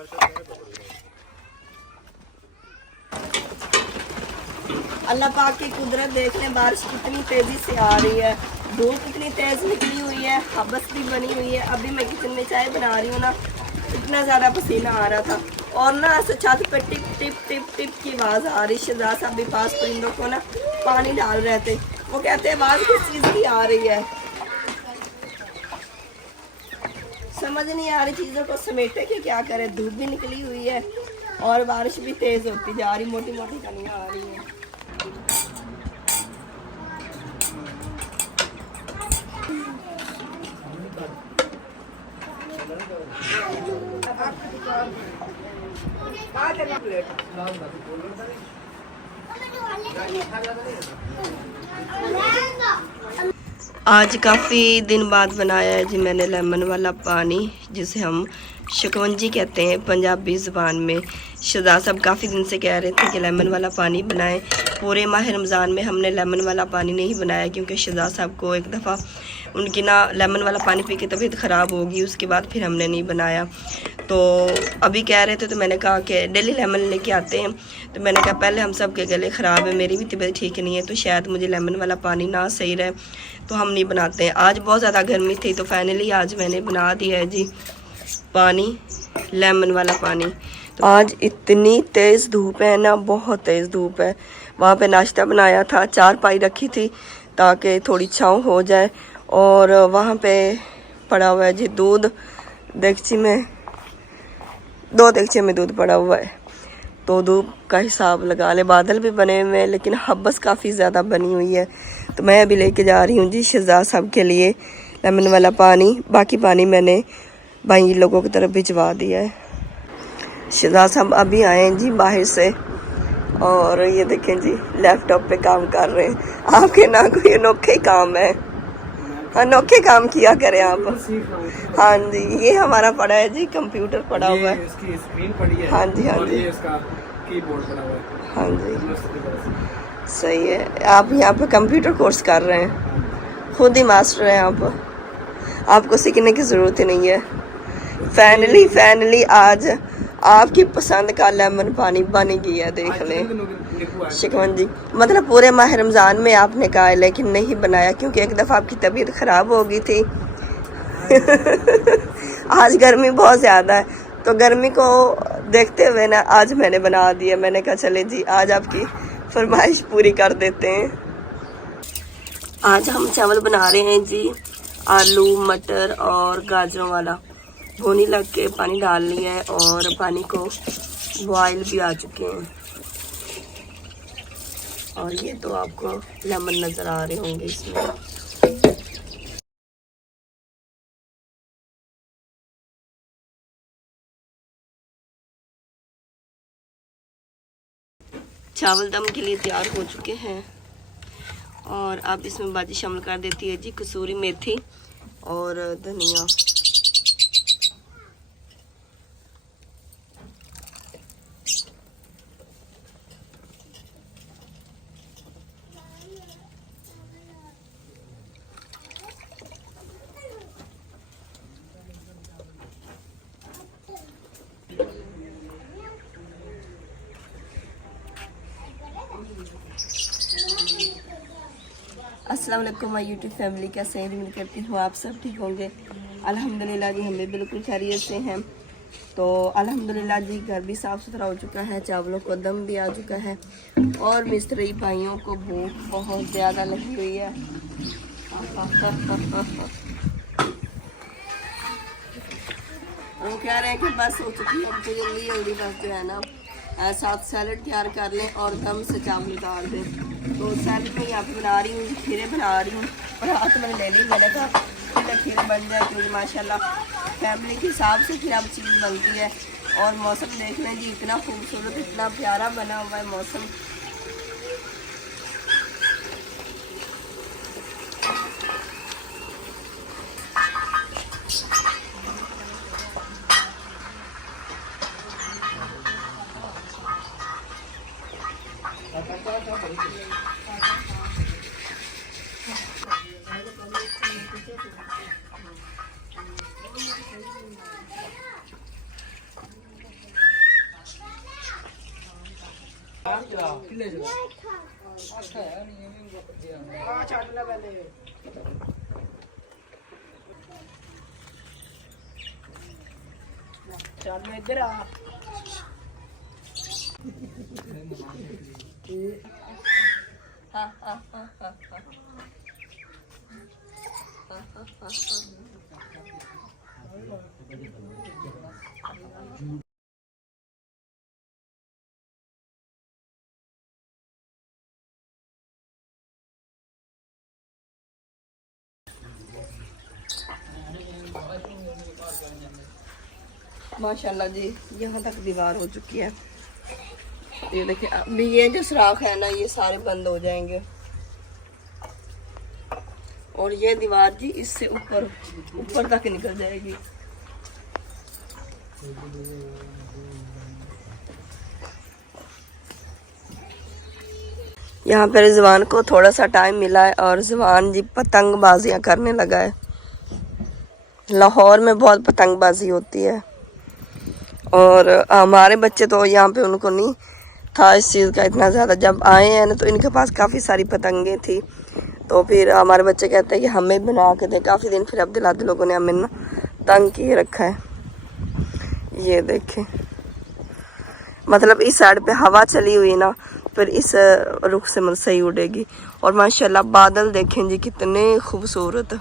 अल्लाह पाक की कुदरत देख लें, बारिश कितनी तेजी से आ रही है, धूप कितनी तेज निकली हुई है, हबस भी बनी हुई है। अभी मैं किचन में चाय बना रही हूँ ना, इतना ज़्यादा पसीना आ रहा था और ना ऐसे छत पे टिप टिप टिप टिप की आवाज़ आ रही। शहजाद साहब भी पास परिंदों को ना पानी डाल रहे थे, वो कहते हैं आवाज़ किस चीज़ की आ रही है, समझ नहीं आ रही चीज़ों को समेटे कि क्या करें। धूप भी निकली हुई है और बारिश भी तेज़ होती जा रही, मोटी मोटी कनियाँ आ रही हैं। आज काफ़ी दिन बाद बनाया है जी मैंने लेमन वाला पानी, जिसे हम शिकवंजी कहते हैं पंजाबी ज़ुबान में। शहजाद साहब काफ़ी दिन से कह रहे थे कि लेमन वाला पानी बनाएं। पूरे माह रमज़ान में हमने लेमन वाला पानी नहीं बनाया क्योंकि शहजाद साहब को एक दफ़ा उनकी ना लेमन वाला पानी पी के तबीयत ख़राब होगी, उसके बाद फिर हमने नहीं बनाया। तो अभी कह रहे थे तो मैंने कहा कि डेली लेमन लेके आते हैं। तो मैंने कहा पहले हम सब के गले ख़राब है, मेरी भी तबीयत ठीक नहीं है, तो शायद मुझे लेमन वाला पानी ना सही रहे, तो हम नहीं बनाते हैं। आज बहुत ज़्यादा गर्मी थी तो फाइनली आज मैंने बना दिया है जी पानी, लेमन वाला पानी। तो आज इतनी तेज़ धूप है ना, बहुत तेज़ धूप है। वहाँ पे नाश्ता बनाया था, चारपाई रखी थी ताकि थोड़ी छाँव हो जाए, और वहाँ पे पड़ा हुआ है जी दूध, देगची में 2 देगचे में दूध पड़ा हुआ है। तो धूप का हिसाब लगा ले, बादल भी बने हुए हैं लेकिन हब्बस काफ़ी ज़्यादा बनी हुई है। तो मैं अभी लेके जा रही हूँ जी शहजाद साहब के लिए लेमन वाला पानी। बाकी पानी मैंने भाई लोगों की तरफ भिजवा दिया है। शहजाद साहब अभी आए हैं जी बाहर से, और ये देखें जी लैपटॉप पे काम कर रहे हैं। आपके ना कोई अनोखे काम है, अनोखे काम किया करें आप। हाँ जी, ये हमारा पड़ा है जी कंप्यूटर पड़ा हुआ है, इसकी स्क्रीन पड़ी है। हाँ जी, हाँ और जी, ये इसका कीबोर्ड पड़ा हुआ है। हाँ जी, सही है। आप यहाँ पे कंप्यूटर कोर्स कर रहे हैं, खुद ही मास्टर हैं आप, आपको सीखने की ज़रूरत ही नहीं है। फाइनली आज आपकी पसंद का लेमन पानी बन गया है, देख लें शिकवंजी। मतलब पूरे माह रमज़ान में आपने कहा है लेकिन नहीं बनाया क्योंकि एक दफ़ा आपकी तबीयत ख़राब हो गई थी। आज गर्मी बहुत ज़्यादा है तो गर्मी को देखते हुए ना आज मैंने बना दिया। मैंने कहा चले जी आज आपकी फरमाइश पूरी कर देते हैं। आज हम चावल बना रहे हैं जी, आलू मटर और गाजरों वाला। भुनी लग के पानी डाल लिया है और पानी को बॉयल भी आ चुके हैं, और ये तो आपको लेमन नज़र आ रहे होंगे इसमें। चावल दम के लिए तैयार हो चुके हैं, और अब इसमें बाजी शामिल कर देती है जी कसूरी मेथी और धनिया। अस्सलाम वालेकुम माय यूट्यूब फैमिली, कैसे हैं? उम्मीद करती हूँ आप सब ठीक होंगे। अल्हम्दुलिल्लाह जी हम भी बिल्कुल खैरियत से हैं। तो अल्हम्दुलिल्लाह जी घर भी साफ़ सुथरा हो चुका है, चावलों को दम भी आ चुका है, और मिस्त्री भाइयों को भूख बहुत ज़्यादा लगी हुई है। वो कह रहे हैं कि बस हो चुकी है, तो जल्दी बस जो है ना साथ सैलड तैयार कर लें और दम से चावल उतार दें। तो सैलड में यहाँ पे बना रही हूँ, खीरे बना रही हूँ, और हाथ मैंने ले ली। मैंने कहा खीर बन जाए क्योंकि माशाल्लाह फैमिली के हिसाब से फिर अब चीज़ बनती है। और मौसम देख लें जी, इतना खूबसूरत इतना प्यारा बना हुआ है मौसम। चल मैं इधर आ माशाल्लाह जी, यहाँ तक दीवार हो चुकी है। ये देखिए, अभी ये जो सुराख है ना, ये सारे बंद हो जाएंगे। और ये दीवार जी इससे ऊपर ऊपर तक निकल जाएगी। यहाँ पर रिजवान को थोड़ा सा टाइम मिला है और रिजवान जी पतंगबाजियाँ करने लगा है। लाहौर में बहुत पतंगबाजी होती है और हमारे बच्चे तो यहाँ पे उनको नहीं था इस चीज़ का इतना ज़्यादा। जब आए हैं ना तो इनके पास काफ़ी सारी पतंगें थी, तो फिर हमारे बच्चे कहते हैं कि हमें बना के दे। काफ़ी दिन फिर अब्दुल आदि लोगों ने हमें ना तंग किए रखा है। ये देखें, मतलब इस साइड पे हवा चली हुई ना, फिर इस रुख से मतलब सही उड़ेगी। और माशाल्लाह बादल देखें जी कितने खूबसूरत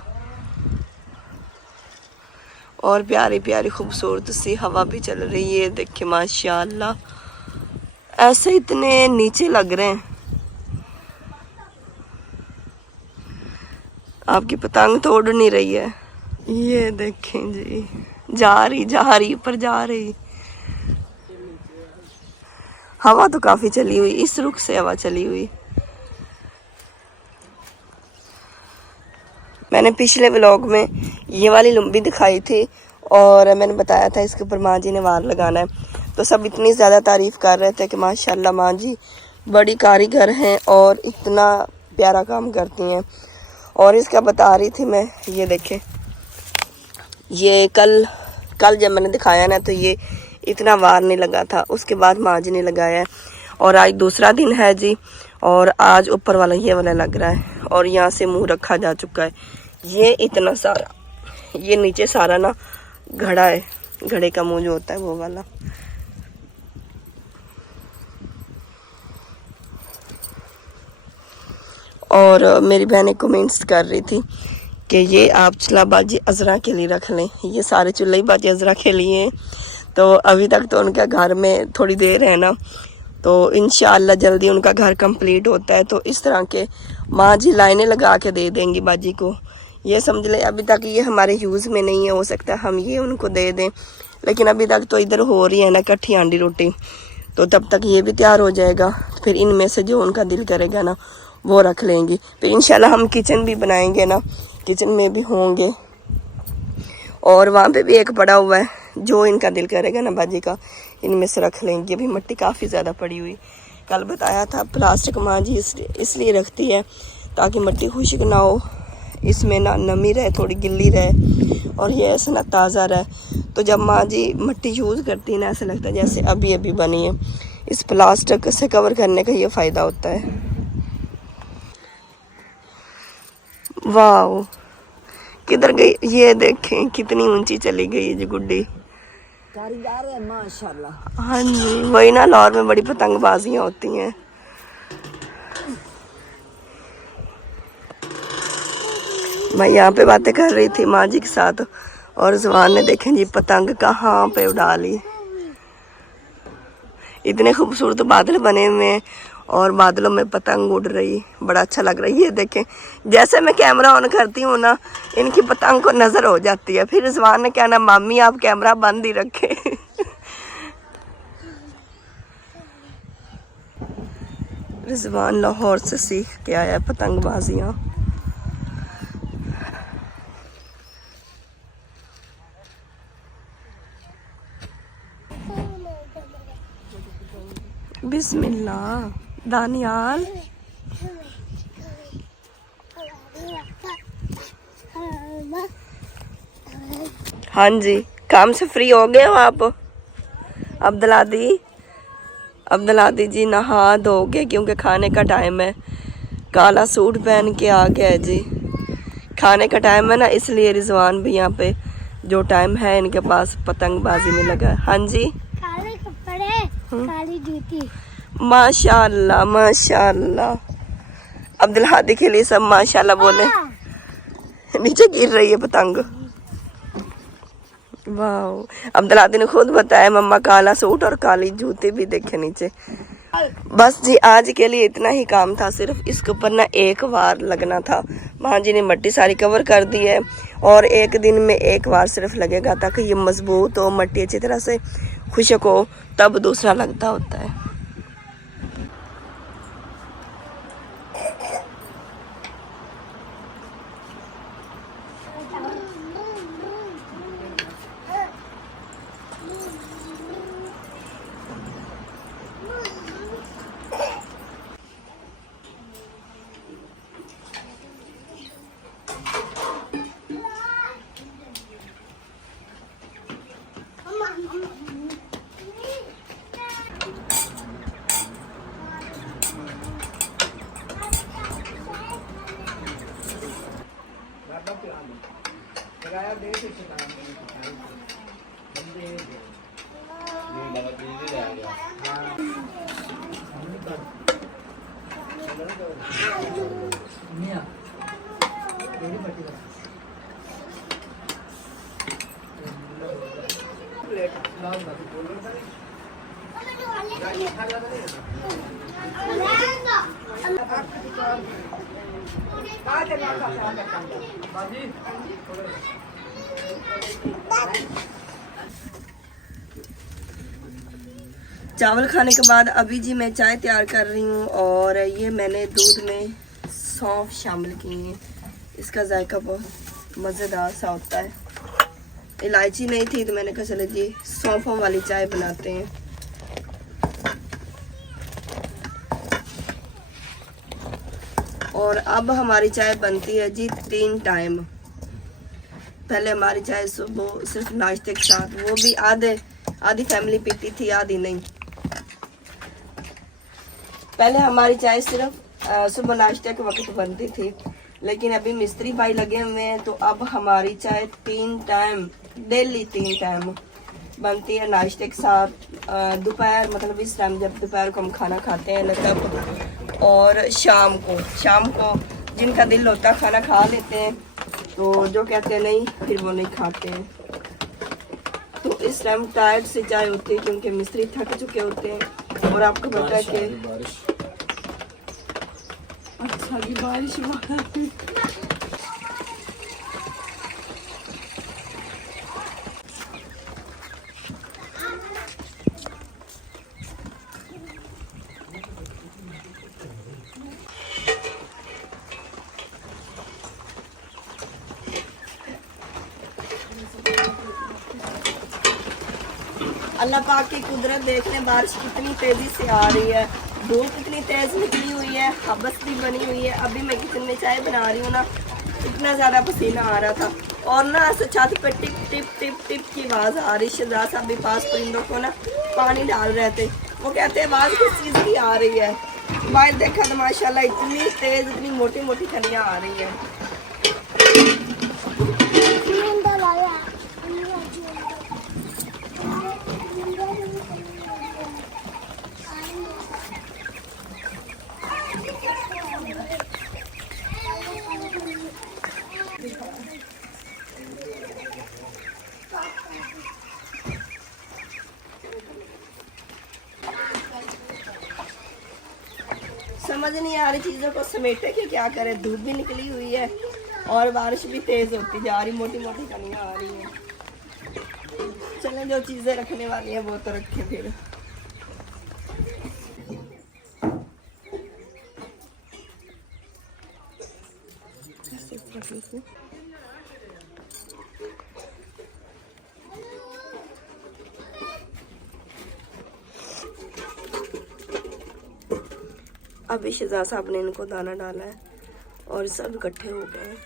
और प्यारी प्यारी खूबसूरत सी हवा भी चल रही है। देखिए माशाल्लाह, ऐसे इतने नीचे लग रहे हैं। आपकी पतंग तो उड़ नहीं रही है। ये देखें जी, जा रही ऊपर जा रही। हवा तो काफी चली हुई, इस रुख से हवा चली हुई। मैंने पिछले व्लॉग में ये वाली लुम्बी दिखाई थी और मैंने बताया था इसके ऊपर माँ जी ने वार लगाना है, तो सब इतनी ज़्यादा तारीफ़ कर रहे थे कि माशाल्लाह माँ जी बड़ी कारीगर हैं और इतना प्यारा काम करती हैं। और इसका बता रही थी मैं, ये देखें, ये कल जब मैंने दिखाया ना तो ये इतना वार नहीं लगा था, उसके बाद माँ जी ने लगाया है। और आज दूसरा दिन है जी, और आज ऊपर वाला ये वाला लग रहा है और यहाँ से मुंह रखा जा चुका है। ये इतना सारा, ये नीचे सारा ना घड़ा है, घड़े का मुंह जो होता है वो वाला। और मेरी बहन कमेंट्स कर रही थी कि ये आप चूल्हाबाजी अजरा के लिए रख लें। ये सारे चूल्हाबाजी अजरा के लिए हैं। तो अभी तक तो उनका घर में थोड़ी देर है ना, तो इंशाअल्लाह जल्दी उनका घर कंप्लीट होता है तो इस तरह के माँ जी लाइनें लगा के दे देंगी बाजी को। ये समझ लें अभी तक ये हमारे यूज़ में नहीं है, हो सकता है हम ये उनको दे दें, लेकिन अभी तक तो इधर हो रही है ना कट्ठी हांडी रोटी, तो तब तक ये भी तैयार हो जाएगा। फिर इनमें से जो उनका दिल करेगा ना वो रख लेंगी। फिर इंशाल्लाह हम किचन भी बनाएंगे ना, किचन में भी होंगे। और वहाँ पे भी एक पड़ा हुआ है, जो इनका दिल करेगा ना बाजी का, इनमें से रख लेंगे। अभी मिट्टी काफ़ी ज़्यादा पड़ी हुई, कल बताया था प्लास्टिक माँ जी इसलिए रखती है ताकि मिट्टी खुश्क ना हो, इसमें ना नमी रहे, थोड़ी गिल्ली रहे और ये ऐसा ना ताज़ा रहे। तो जब माँ जी मिट्टी यूज़ करती है ना, ऐसा लगता है जैसे अभी अभी बनी है। इस प्लास्टिक से कवर करने का ये फ़ायदा होता है। वाह, किधर गई? ये देखें कितनी ऊंची चली गई है जी गुड्डी। कारीगर है माशाल्लाह। हाँ जी, वही ना, लाहौर में बड़ी पतंगबाजियाँ होती हैं। मैं यहाँ पे बातें कर रही थी माँ जी के साथ और जवान ने देखें जी पतंग कहाँ पे उड़ा ली। इतने खूबसूरत बादल बने हुए हैं और बादलों में पतंग उड़ रही, बड़ा अच्छा लग रहा है। ये देखें, जैसे मैं कैमरा ऑन करती हूँ ना, इनकी पतंग को नज़र हो जाती है। फिर रिजवान ने कहना मामी आप कैमरा बंद ही रखे। रिजवान लाहौर से सीख के आया पतंगबाजियाँ। बिस्मिल्लाह दानियाल। हाँ जी, काम से फ्री हो गए हो आप अब्दुल आदि? अब्दुल हादी जी नहा धो के, क्योंकि खाने का टाइम है, काला सूट पहन के आ गया है जी। खाने का टाइम है ना, इसलिए रिजवान भी यहाँ पे जो टाइम है इनके पास पतंगबाजी में लगा है। हाँ जी, काले कपड़े, काली जूती। माशाल्लाह माशाल्लाह। अब्दुल हादी के लिए सब माशाल्लाह बोले। नीचे गिर रही है पतंग। वाह, अब्दुल हादी ने खुद बताया मम्मा काला सूट और काली जूती भी देखे नीचे। बस जी आज के लिए इतना ही काम था, सिर्फ इसके ऊपर ना एक बार लगना था। माँ जी ने मट्टी सारी कवर कर दी है और एक दिन में एक बार सिर्फ लगेगा ताकि ये मजबूत हो, मट्टी अच्छी तरह से खुशक हो, तब दूसरा लगता होता है। चावल खाने के बाद अभी जी मैं चाय तैयार कर रही हूँ और ये मैंने दूध में सौंफ शामिल की है। इसका जायका बहुत मज़ेदार सा होता है। इलायची नहीं थी तो मैंने कहा चले जी सौंफों वाली चाय बनाते हैं। और अब हमारी चाय बनती है जी 3 टाइम। पहले हमारी चाय सुबह सिर्फ नाश्ते के साथ, वो भी आधी फैमिली पीती थी, आधी नहीं। पहले हमारी चाय सिर्फ सुबह नाश्ते के वक्त बनती थी, लेकिन अभी मिस्त्री भाई लगे हुए हैं तो अब हमारी चाय 3 टाइम, डेली 3 टाइम बनती है नाश्ते के साथ। दोपहर मतलब इस टाइम जब दोपहर को हम खाना खाते हैं तब, और शाम को जिनका दिल होता खाना खा लेते हैं, तो जो कहते हैं नहीं फिर वो नहीं खाते हैं। तो इस टाइम टायर्ड से चाय होती है क्योंकि मिस्त्री थक चुके होते हैं। और आपको पता है कि अच्छा की बारिश अल्लाह पाक की कुदरत देख लें, बारिश कितनी तेजी से आ रही है, धूप कितनी तेज निकली हुई है, हबस भी बनी हुई है। अभी मैं किचन में चाय बना रही हूँ ना, इतना ज़्यादा पसीना आ रहा था और ना ऐसे छत पे टिप टिप टिप टिप की आवाज़ आ रही। शहजाद साहब भी पास परिंदों को ना पानी डाल रहे थे, वो कहते हैं आवाज़ किस चीज़ की आ रही है। बाहर देखा तो माशाल्लाह इतनी तेज़, इतनी मोटी मोटी कलियाँ आ रही है। समझ नहीं आ रही चीज़ों को समेटे कि क्या करें। धूप भी निकली हुई है और बारिश भी तेज़ होती जा रही, मोटी मोटी कनियाँ आ रही हैं। चलें जो चीज़ें रखने वाली हैं वो तो रखें फिर। अभी शहजाद साहब ने इनको दाना डाला है और सब इकट्ठे हो गए हैं।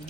ये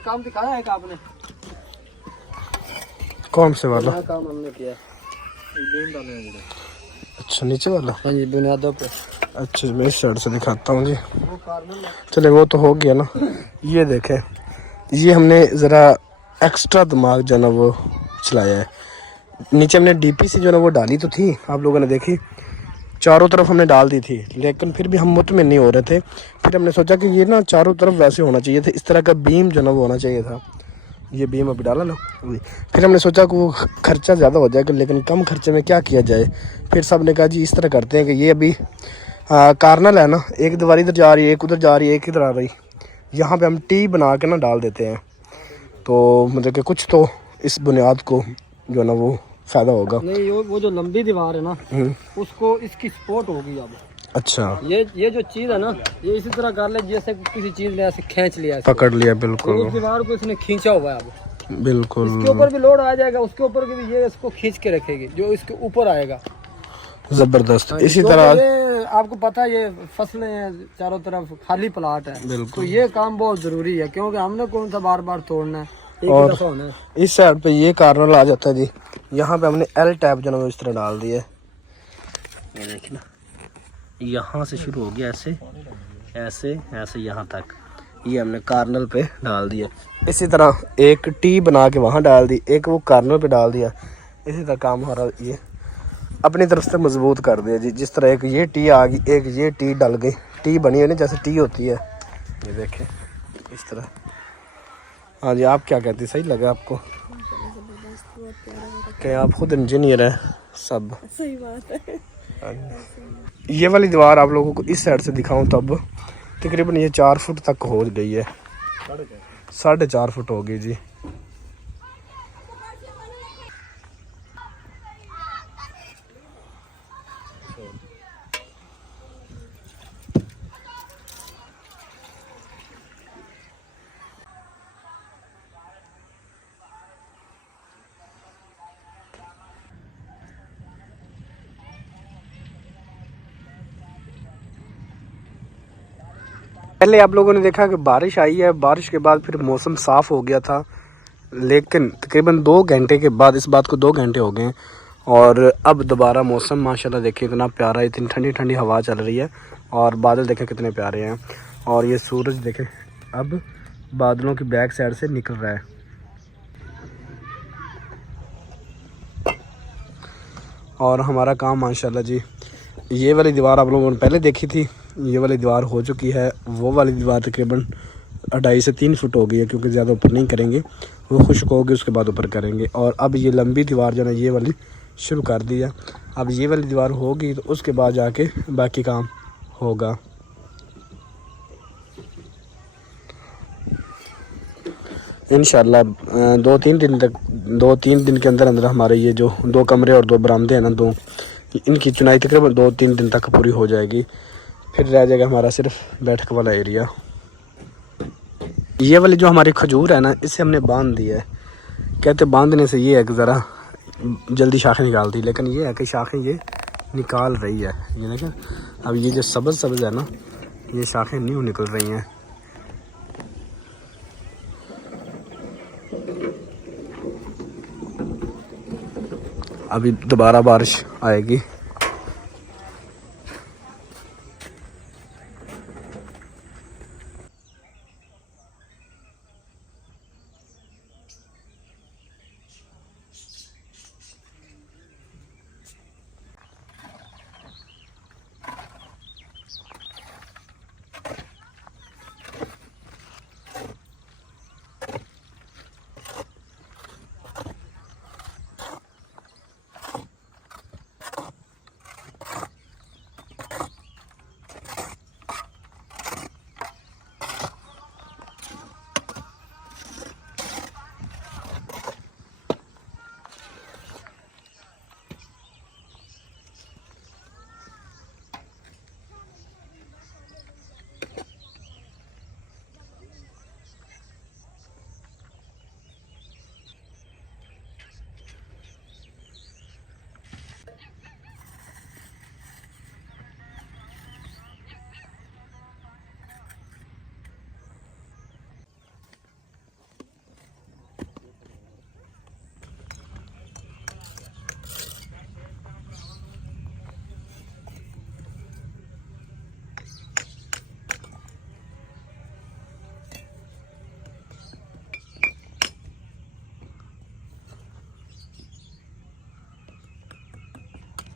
काम दिखाया है क्या आपने? कौन से वाला? ये काम हमने किया। बीम डाले हैं। अच्छा नीचे वाला? हाँ जी, बुनियादों पे। अच्छा मैं इस साइड से दिखाता हूँ जी। वो कार्बन चले वो तो हो गया ना। ये देखें, ये हमने ज़रा एक्स्ट्रा दिमाग जो है ना वो चलाया है। नीचे हमने डीपी से जो है ना वो डाली तो थी, आप लोगों ने देखी, चारों तरफ हमने डाल दी थी, लेकिन फिर भी हम मुतमिन नहीं हो रहे थे। फिर हमने सोचा कि ये ना चारों तरफ वैसे होना चाहिए था, इस तरह का बीम जो ना वो होना चाहिए था। ये बीम अभी डाला ना। फिर हमने सोचा कि वो खर्चा ज़्यादा हो जाएगा, लेकिन कम खर्चे में क्या किया जाए। फिर सब ने कहा जी इस तरह करते हैं कि ये अभी कार्नल है ना, एक दीवार इधर जा रही है, एक उधर जा रही है, एक इधर आ रही, यहाँ पे हम टी बना के ना डाल देते हैं, तो मतलब कि कुछ तो इस बुनियाद को जो ना वो फ़ायदा होगा। नहीं, वो जो लंबी दीवार है ना, उसको इसकी सपोर्ट होगी अब। अच्छा, ये जो चीज है ना, ये इसी तरह कर ले जैसे किसी चीज ने ऐसे खींच लिया, पकड़ लिया, बिल्कुल उस दीवार को इसने खींचा हुआ है अब। बिल्कुल, इसके ऊपर भी लोड आ जाएगा, उसके ऊपर भी ये इसको खींच के रखेगी, जो इसके ऊपर आएगा। जबरदस्त। इसी तरह ये आपको पता है, ये फसलें हैं, चारों तरफ खाली प्लाट है, तो ये काम बहुत जरूरी है, क्योंकि हमने कौन सा बार बार तोड़ना है, एक और दफा होना है। इस साइड पे ये कार्नल आ जाता है जी। यहाँ पे हमने एल टैप जो ना इस तरह डाल दिया है, ये देखिए ना, यहाँ से शुरू हो गया ऐसे ऐसे ऐसे यहाँ तक, ये हमने कार्नल पे डाल दिया। इसी तरह एक टी बना के वहाँ डाल दी, एक वो कार्नल पे डाल दिया। इसी तरह काम हमारा ये अपनी तरफ से मजबूत कर दिया जी। जिस तरह एक ये टी आ गई, एक ये टी डल गई, टी बनी है ना जैसे टी होती है, ये देखें इस तरह। हाँ जी, आप क्या कहती, सही लगा आपको? क्या आप खुद इंजीनियर हैं सब? सही बात है। ये वाली दीवार आप लोगों को इस साइड से दिखाऊं तब तकरीबन ये 4 फुट तक हो गई है, 4.5 फुट हो गई जी। पहले आप लोगों ने देखा कि बारिश आई है, बारिश के बाद फिर मौसम साफ़ हो गया था, लेकिन तकरीबन 2 घंटे के बाद, इस बात को 2 घंटे हो गए, और अब दोबारा मौसम माशाल्लाह देखिए इतना प्यारा है, इतनी ठंडी ठंडी हवा चल रही है, और बादल देखें कितने प्यारे हैं, और ये सूरज देखें अब बादलों की बैक साइड से निकल रहा है। और हमारा काम माशाल्लाह जी, ये वाली दीवार आप लोगों ने पहले देखी थी, ये वाली दीवार हो चुकी है। वो वाली दीवार तकरीबन 2.5 से 3 फुट हो गई है, क्योंकि ज़्यादा ऊपर नहीं करेंगे, वो खुश्क होगी उसके बाद ऊपर करेंगे। और अब ये लंबी दीवार जो है ये वाली शुरू कर दी है। अब ये वाली दीवार होगी तो उसके बाद जाके बाकी काम होगा। इंशाल्लाह 2-3 दिन के अंदर अंदर हमारे ये जो 2 कमरे और 2 बरामदे हैं ना, 2, इनकी चुनाई तकरीबन 2-3 दिन तक पूरी हो जाएगी। फिर रह जाएगा हमारा सिर्फ बैठक वाला एरिया। ये वाली जो हमारी खजूर है ना, इसे हमने बांध दिया है। कहते बांधने से ये है कि ज़रा जल्दी शाखें निकालती, लेकिन ये है कि शाखें ये निकाल रही है। ये देखें, अब ये जो सब्ज़ सब्ज़ है ना, ये शाखें न्यू निकल रही हैं। अभी दोबारा बारिश आएगी।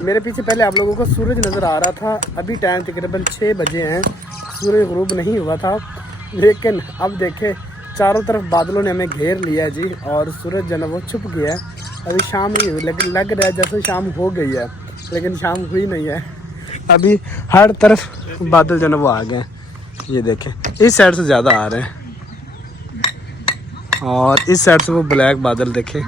मेरे पीछे पहले आप लोगों को सूरज नज़र आ रहा था। अभी टाइम तकरीबन 6 बजे हैं, सूरज गुरूब नहीं हुआ था, लेकिन अब देखे चारों तरफ बादलों ने हमें घेर लिया जी, और सूरज जो है वो छुप गया है। अभी शाम नहीं हुई, लग रहा है जैसे शाम हो गई है, लेकिन शाम हुई नहीं है। अभी हर तरफ बादल जो है वो आ गए। ये देखें, इस साइड से ज़्यादा आ रहे हैं, और इस साइड से वो ब्लैक बादल देखें।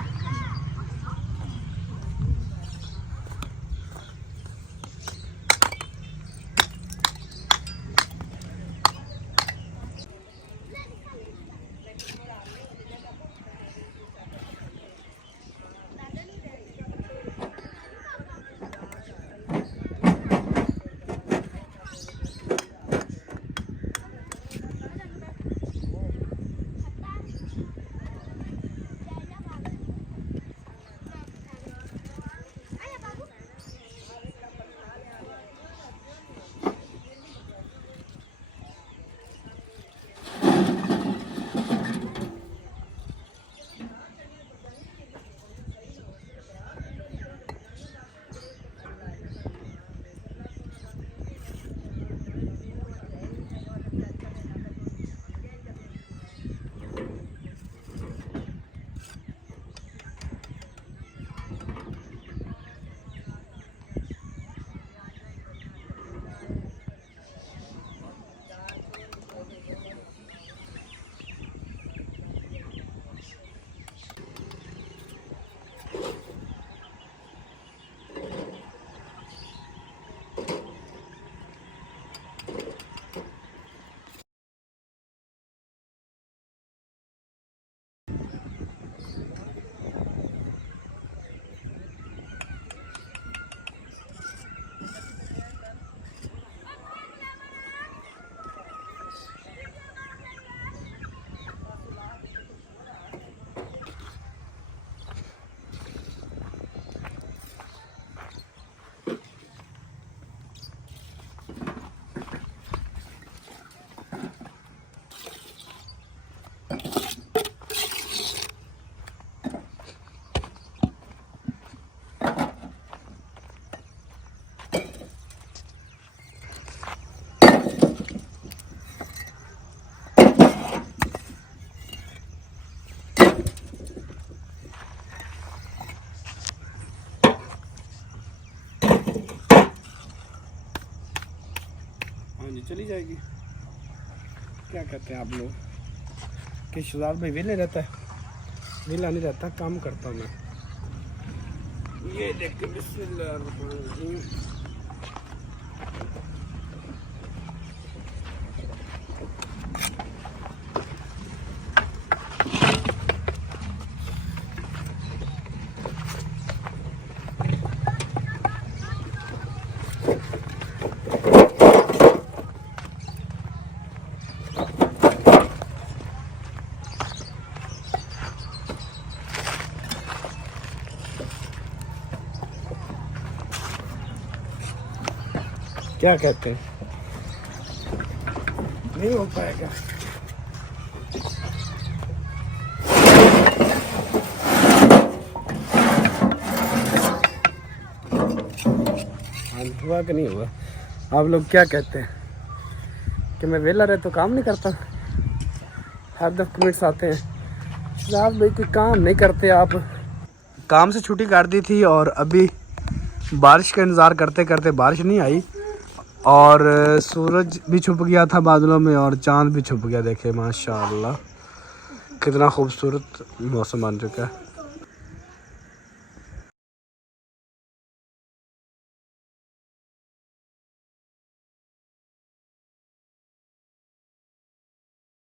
चली जाएगी। क्या कहते हैं आप लोग कि शुजात भाई वेले रहता है? वेला नहीं रहता, काम करता हूँ मैं। ये देख के बिस्मिल्लाह। क्या कहते हैं, नहीं हो पाएगा। हुआ कि नहीं हुआ? आप लोग क्या कहते हैं कि मैं वेला रहे तो काम नहीं करता? हर दफ़ा कमेंट्स आते हैं आप भाई कोई काम नहीं करते आप। काम से छुट्टी कर दी थी और अभी बारिश का इंतज़ार करते करते बारिश नहीं आई और सूरज भी छुप गया था बादलों में और चांद भी छुप गया। देखे माशाल्लाह कितना खूबसूरत मौसम बन चुका है।